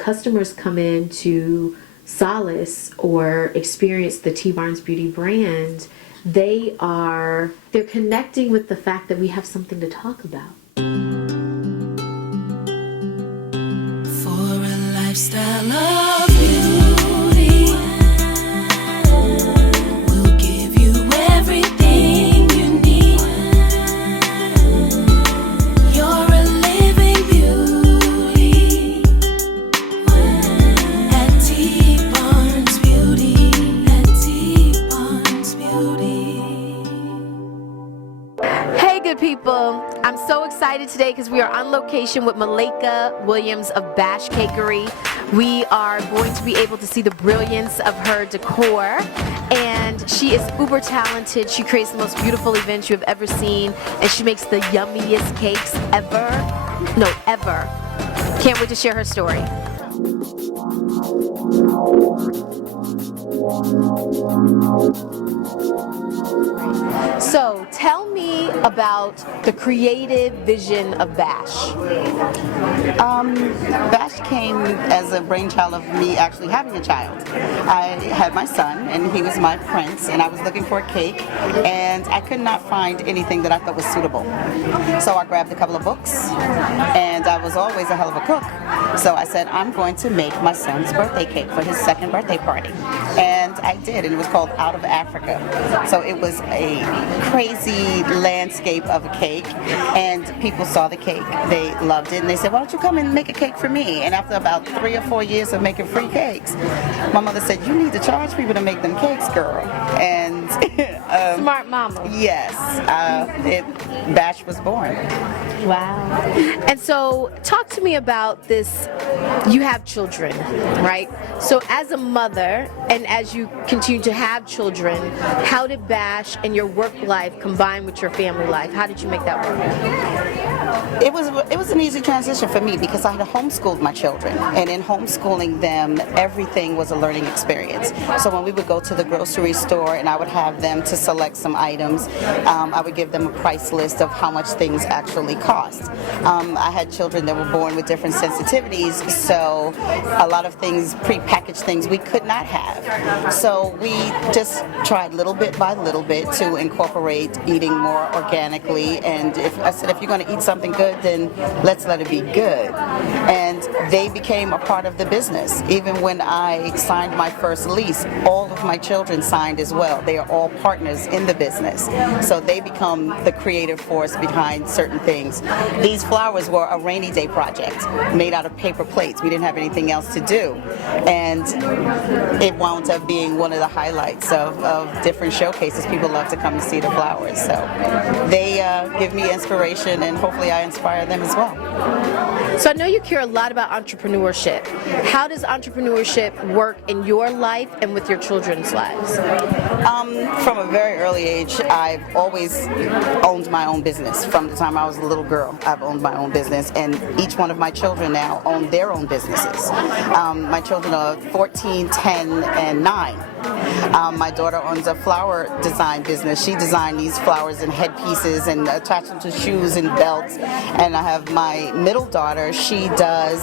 customers come in to solace or experience the T. Barnes Beauty brand, they're connecting with the fact that we have something to talk about. For a lifestyle of beauty, we'll give you everything you need. You're a living beauty at T. Barnes Beauty, at T. Barnes Beauty. Hey, good people. I'm so excited today because we are on location with Malakah Williams of Bash Cakery. We are going to be able to see the brilliance of her decor, and she is uber talented. She creates the most beautiful events you have ever seen, and she makes the yummiest cakes ever. Can't wait to share her story. So tell me about the creative vision of Bash. Bash came as a brainchild of me actually having a child. I had my son, and he was my prince, and I was looking for a cake, and I could not find anything that I thought was suitable. So I grabbed a couple of books, and I was always a hell of a cook. So I said, I'm going to make my son's birthday cake for his second birthday party. And I did, and it was called Out of Africa. So it was a crazy landscape of a cake, and people saw the cake, they loved it, and they said, why don't you come and make a cake for me? And after about 3 or 4 years of making free cakes, my mother said, you need to charge people to make them cakes, girl. And Smart mama. yes, Bash was born. Wow. And so talk to me about this. You have children, right? So as a mother, and as you continue to have children, how did Bash and your work life combine with your family life? How did you make that work? It was an easy transition for me because I had homeschooled my children, and in homeschooling them, everything was a learning experience. So when we would go to the grocery store and I would have them to select some items, I would give them a price list of how much things actually cost. I had children that were born with different sensitivities, so a lot of things, prepackaged things, we could not have. So we just tried little bit by little bit to incorporate eating more organically, and I said, if you're going to eat something good, then let's let it be good. And they became a part of the business. Even when I signed my first lease, all of my children signed as well. They are all partners in the business. So they become the creative force behind certain things. These flowers were a rainy day project made out of paper plates. We didn't have anything else to do. And it wound up being one of the highlights of different showcases. People love to come and see the flowers. So they give me inspiration, and hopefully I inspire them as well. So I know you care a lot about entrepreneurship. How does entrepreneurship work in your life and with your children's lives? From a very early age, I've always owned my own business. From the time I was a little girl, I've owned my own business, and each one of my children now own their own businesses. My children are 14, 10, and 9. My daughter owns a flower design business. She designed these flowers and headpieces and attach them to shoes and belts. And I have my middle daughter. She does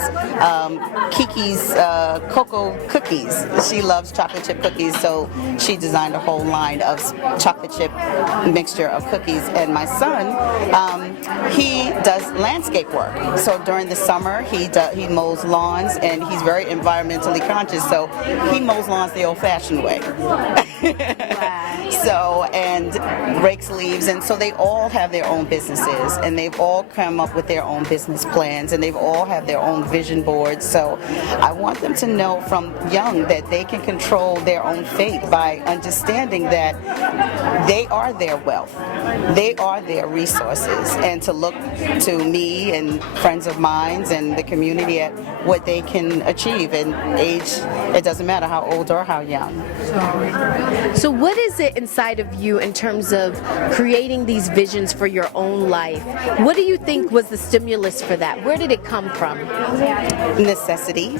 Kiki's cocoa cookies. She loves chocolate chip cookies, so she designed a whole line of chocolate chip mixture of cookies. And my son, he does landscape work. So during the summer, he mows lawns, and he's very environmentally conscious. So he mows lawns the old-fashioned way. So, and rakes leaves, and so they all have their own businesses, and they've all come up with their own business plans, and they've all have their own vision boards. So I want them to know from young that they can control their own fate by understanding that they are their wealth, they are their resources, and to look to me and friends of mine and the community at what they can achieve. And age, it doesn't matter how old or how young. So what is it inside of you in terms of creating these visions for your own life? What do you think was the stimulus for that? Where did it come from? Necessity.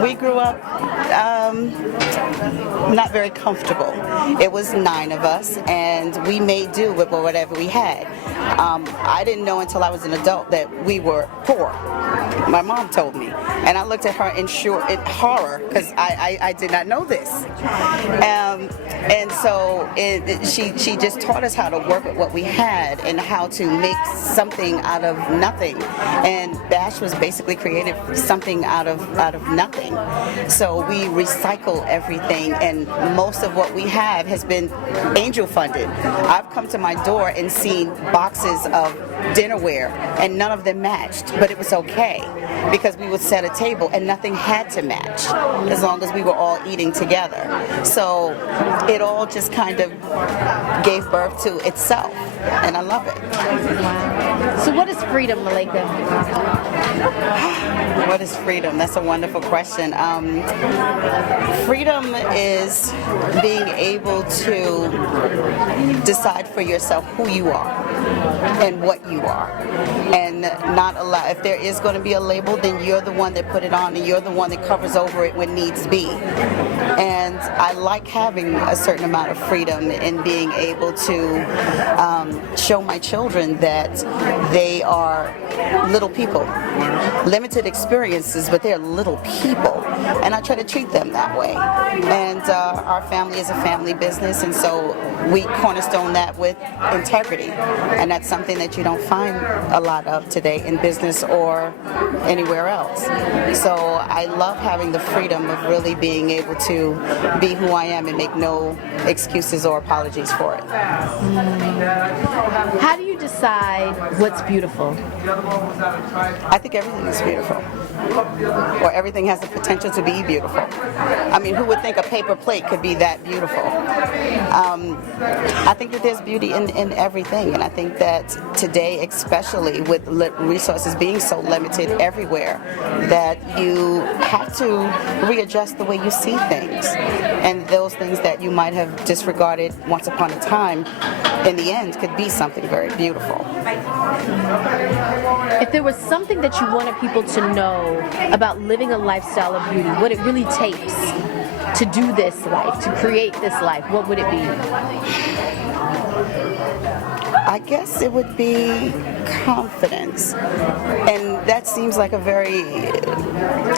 We grew up not very comfortable. It was 9 of us, and we made do with whatever we had. I didn't know until I was an adult that we were poor. My mom told me, and I looked at her in horror because I did not know this. And so she just taught us how to work with what we had and how to make something out of nothing. And Bash was basically created something out of nothing. So we recycle everything, and most of what we have has been angel funded. I've come to my door and seen boxes of dinnerware, and none of them matched, but it was okay because we would set a table and nothing had to match as long as we were all eating together. So it all just kind of gave birth to itself, and I love it. So what is freedom, Malakah? What is freedom? That's a wonderful question. Freedom is being able to decide for yourself who you are and what you are, and not allow, if there is going to be a label, then you're the one that put it on and you're the one that covers over it when needs be. And I like having a certain amount of freedom in being able to show my children that they are little people, limited experiences, but they're little people, and I try to treat them that way. And our family is a family business, and so we cornerstone that with integrity, and that's something that you don't find a lot of today in business or anywhere else. So I love having the freedom of really being able to be who I am and make no excuses or apologies for it. How do you decide what's beautiful? I think everything is beautiful, or everything has the potential to be beautiful. I mean, who would think a paper plate could be that beautiful? I think that there's beauty in everything, and I think that today, especially with resources being so limited everywhere, that you have to readjust the way you see things, and those things that you might have disregarded once upon a time, in the end, could be something very beautiful. If there was something that you wanted people to know about living a lifestyle of beauty, what it really takes to do this life, to create this life, what would it be? I guess it would be confidence. And that seems like a very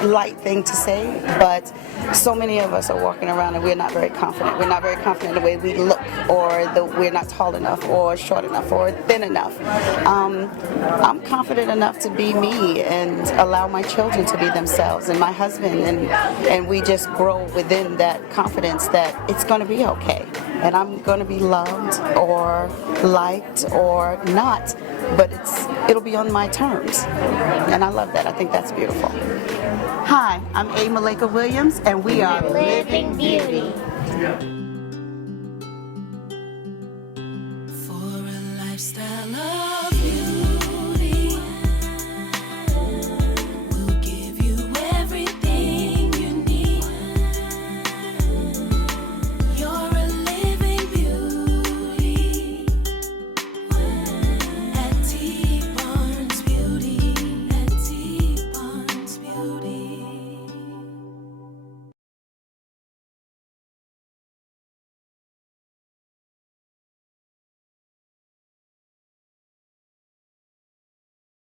light thing to say, but so many of us are walking around and we're not very confident. We're not very confident in the way we look, or we're not tall enough or short enough or thin enough. I'm confident enough to be me and allow my children to be themselves, and my husband, and we just grow within that confidence that it's going to be okay. And I'm going to be loved or liked or not, but it'll be on my terms. And I love that. I think that's beautiful. Hi, I'm Malakah Williams, and we are Living Beauty. For a lifestyle of